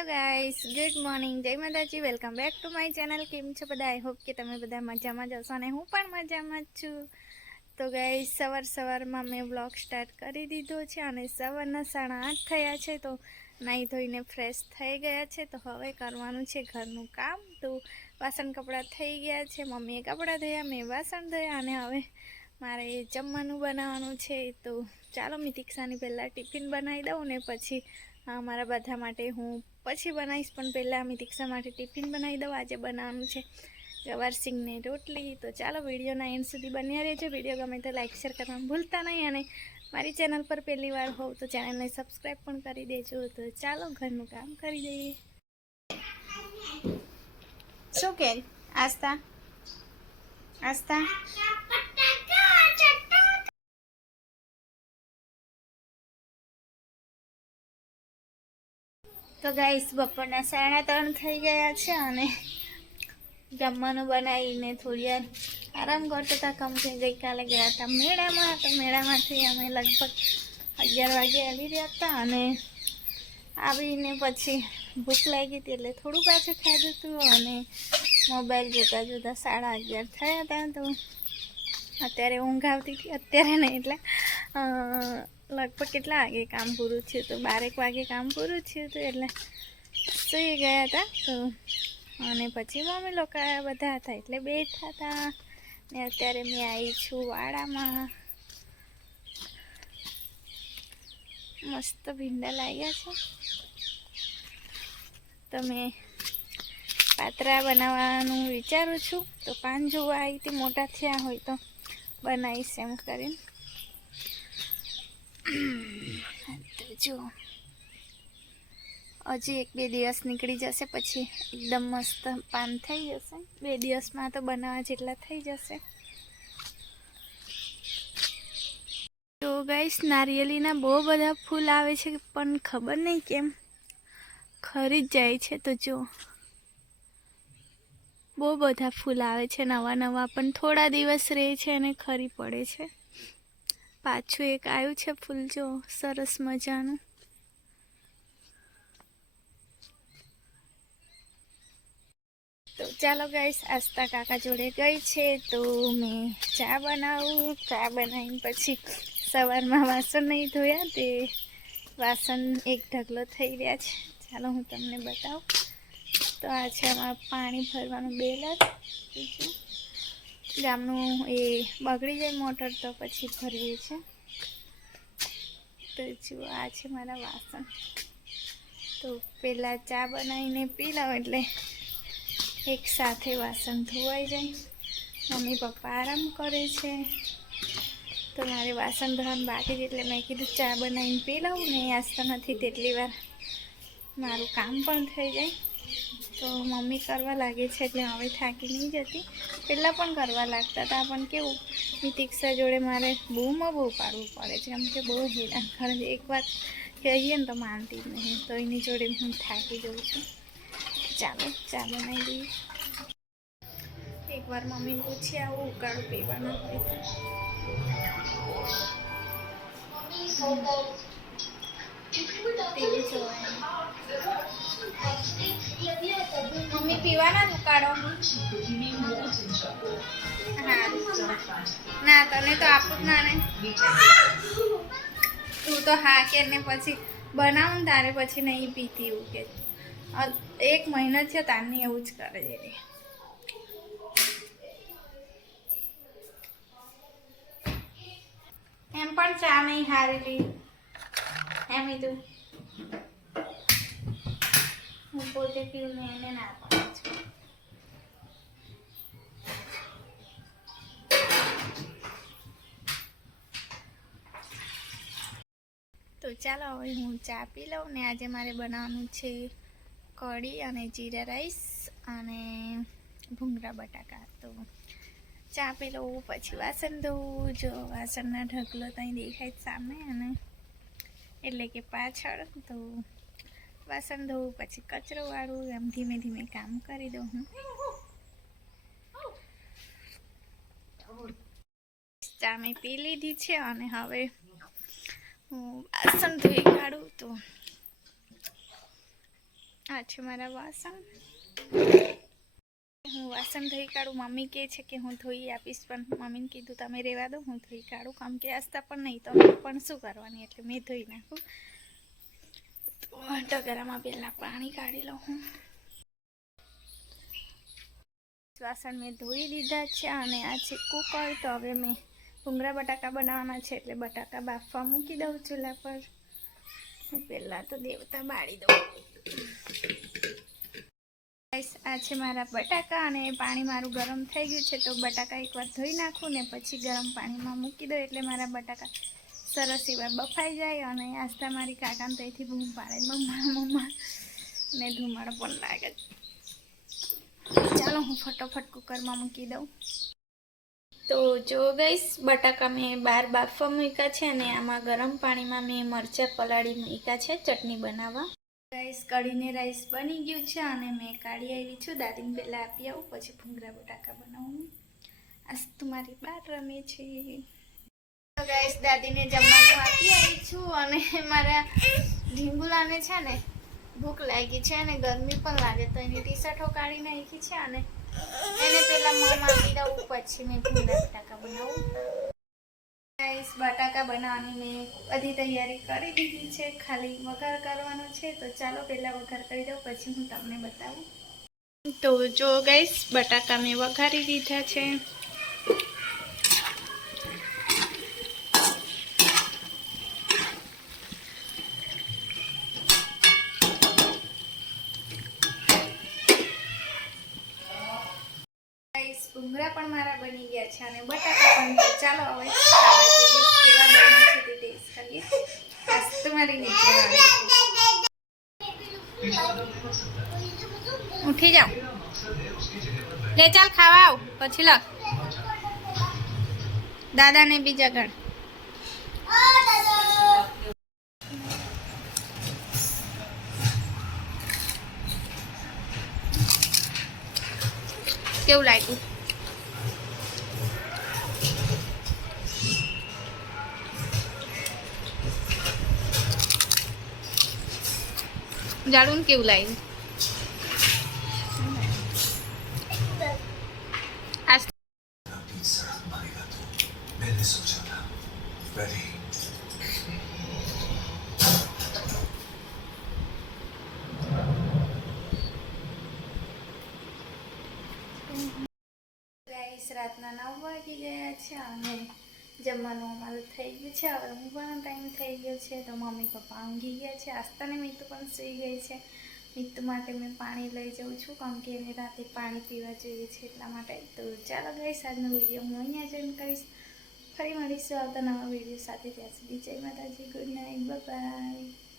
Hello guys, good morning, जय Mataji. Welcome back to my channel. केम छो बधा? आई होप कि तमे बधा मजामां ज हशो अने हुं पण मजामां ज छुं। तो गाइस सवार मैं ब्लॉग स्टार्ट करी दीधो छे अने सवाરના 8:30 थया छे। तो नाई धोईने फ्रेश थई गया छे। तो हवे करवानुं छे घरनुं काम। तो वासन कपड़ा थई गया छे, मम्मीए कपड़ा धोया, मैं वासन धोया अने हवे मारे जमवानुं बनाववानुं छे। तो चालो मैं तीक्षानी पहेला टिफिन बनावी दऊं ने पछी मारा बधा माटे हूँ पछी बनावीश, पण पहेला अमे तीक्षा माटे टिफिन बनावी दऊं। आजे बनाववानुं छे गवार सींगनी रोटली। तो चलो विडियोना एंड सुधी बन्या रहेजो। विडियो गमे तो लाइक शेर करवानुं भूलता नहीं अने मारी चेनल पर पहली वार हो तो चेनल ने सब्सक्राइब पण करी देजो। तो चलो घरनुं काम करी दईए। शुं के आस्था आस्था तो गाइस बपोरना 3:30 थई गया छे अने जमवानुं बनावीने थोड़ी वार आराम करता था। कम से गई काले गया था मेळामां। तो मेळामांथी अमे लगभग 11 वागे आवी रह्या हता अने आवीने पछी भूख लागी हती એટલે થોડું પાછું ખાધું હતું અને મોબાઈલ જોતા જોતા 11:30 થયા હતા। તો અત્યારે ઊંઘ આવતી હતી, અત્યારે નહીં એટલે લગભગ કેટલા વાગે કામ પૂરું થયું તો 12 વાગે કામ પૂરું થયું હતું એટલે સૂઈ ગયા હતા। તો અને પછી મમ્મી લોકો બધા હતા એટલે બેઠા હતા ને અત્યારે મેં આવી છું વાડામાં। मस्त भींडा लाग्या छे। तो मैं पात्रा बनाववानुं विचारूं छुं। तो पान जोवा आई थी मोटा थया होय तो बनावीश एम करीने। तो जो हजी 1-2 दिवस निकली जशे पछी एकदम मस्त पान थई जशे। 2 दिवसमां तो बनावा जेटला थई जशे। तो गाइस नारिયેળીના બહુ બધા ફૂલ આવે છે પણ ખબર નહીં કેમ ખરી જ જાય છે। તો જો બહુ બધા ફૂલ આવે છે નવા નવા, પણ થોડા દિવસ રહે છે અને ખરી પડે છે। પાછું એક આવ્યું છે ફૂલ, જો સરસ મજાનું। तो चलो गाइस आस्था काका जोड़े गई छे तो मैं चा बनाऊँ। चा बनावीने पछी सवारमां वासन नहीं धोया ते वासन एक ढगलो थई रह्या छे। चालो हूँ तमने बताऊँ। तो आ छे अमारुं पाणी भरवानुं बेलर। गामनुं ए बगड़ी जाय मोटर तो पछी भरीए छे। तो जो आ छे मारा वासन। तो पहेला चा बनावीने पी लऊं एटले एक साथे वासन धोवाई जाय। मम्मी पप्पा आराम करे छे तो मारे वासन धोवानुं बाकी छे एटले मैं कीधुं चा बनावीने पी लऊं ने आस्था नथी तेटली वार मारुं काम पण थई जाय। तो मम्मी करवा लागे छे एटले हवे थाकी नहीं जती। पहेला पण करवा लागता हता पण केवुं मी तीक्षा जोड़े मारे बूमो बहू पाडवुं पड़े छे केम के बहु हैरान करे छे। एक बात कहीए ने तो मानती ज नहीं। तो एनी जोड़े हूँ थाकी जाऊँ छुं। चालो चा बनावी दईए। एक बार मम्मी ने पूछी आवुं उकाळो पीवानो होय तो मम्मी पीवाना उकाळो। हाँ ना तने तो आपू ज ना ने तू तो हाँ के ने पछी बनाव ने तारे पछी नहीं पीती एवुं के 1 महीना थयो तारनी एवुं ज करे छे। एम पण चा नहीं हारेली एम ईधुं हूँ पोते पीऊं ने एने ना पाडुं छुं। तो चलो हवे हूँ चा पी लऊं ने आजे मारे बनाववानुं छे कढ़ी अने जीरा राइस अने भूंगळा बटाका। तो चा पी लऊं पछी वासन धोऊं। जो वासणना ढगलो तहीं देखाय सामे अने एटले के पाछळ। तो वासन धोऊं पछी कचरो वाळुं, एम धीमे धीमे काम करी दऊं हूँ। चा मैं पी लीधी छे अने हवे हूँ वासन धोई काढું। तो આ છે મારા વાસણ. હું વાસણ ધોઈ કાઢું. મમ્મી કહે છે કે હું ધોઈ આપીશ, પણ મમ્મીને કીધું તમે રહેવા દો, હું ધોઈ કાઢું. કામ કે આસ્તા પણ નહીં તો પણ શું કરવાની, એટલે મેં ધોઈ નાખું. તો ટગરામાં પહેલાં પાણી કાઢી લઉં હું. વાસણ મેં ધોઈ દીધા છે અને આ છે કુકર. તો હવે મેં ભૂંગળા બટાકા બનાવવાના છે, એટલે બટાકા બાફવા મૂકી દઉં ચૂલા પર. પહેલાં તો દેવતા બાળી દઉં. આ છે મારા બટાકા અને પાણી મારું ગરમ થઈ ગયું છે, તો બટાકા એકવાર ધોઈ નાખું ને પછી ગરમ પાણીમાં મૂકી દઉં, એટલે મારા બટાકા સરસ એવા બફાઈ જાય. અને આસ્તા મારી કાકાને ત્યાંથી બૂમ પાડે, મમ્મા મમ્મા, ને ધુમાડો પણ લાગે. ચાલો હું ફટોફટ કુકરમાં મૂકી દઉં. તો જો ગઈશ, બટાકા મેં બહાર બાફવા મૂક્યા છે અને આમાં ગરમ પાણીમાં મેં મરચાં પલાળી મૂક્યા છે ચટણી બનાવવા. રાઈસ કઢીને રાઈસ બની ગયું છે અને મેં કાઢી આવી છું. દાદીને પહેલાં આપી આવું, પછી ભૂંગળા બટાકા બનાવું. આજ તો મારી બહાર રમે છે. તો ગાઈસ, દાદીને જમવાનું આપી આવી છું અને મારા ઢીંગુલાને છે ને ભૂખ લાગી છે અને ગરમી પણ લાગે, તો એની ટી શર્ટો કાઢી નાખી છે અને એને પહેલાં મોં આપી દઉં, પછી મેં ભૂંગળા બટાકા બનાવું. ગાઈસ, બટાકા બનાવવાની મેં બધી તૈયારી કરી દીધી છે, ખાલી વઘાર કરવાનો છે. તો ચાલો પહેલાં વઘાર કરી દઉં, પછી હું તમને બતાવું. તો જો ગાઈસ, બટાકા મેં વઘારી દીધા છે. ભૂંગળા પણ મારા બની ગયા છે અને બટાકા પણ. ચાલો હવે ખાવા જઈએ, કેવા બન્યા છે તે ટેસ્ટ કરીએ. આજ તો મારી નીચે આવે છે. ઉઠી જાઓ, લે ચાલ ખાવા આવ, પછી લખ દાદાને બી જગાડ. કેવું લાગ્યું? જાડું કેવું લાગ્યું? રાતના 9 વાગી ગયા છે અને જમવાનું અમારું થઈ ગયું છે. હવે ઊંઘવાનો ટાઈમ થઈ ગયો છે, તો મમ્મી પપ્પા ઊંઘી ગયા છે. આસ્તાને મીતુ પણ સૂઈ ગઈ છે. મીતુ માટે મેં પાણી લઈ જાઉં છું, કારણ કે એને રાતે પાણી પીવા જોઈએ છે, એટલા માટે. તો ચાલો ગાઈસ, આજનો વિડીયો હું અહીંયા જ એન્ડ કરીશ. ફરી મળીશું આવતા નવા વિડીયો સાથે. ત્યાં સુધી જય માતાજી, ગુડ નાઇટ, બાય બાય.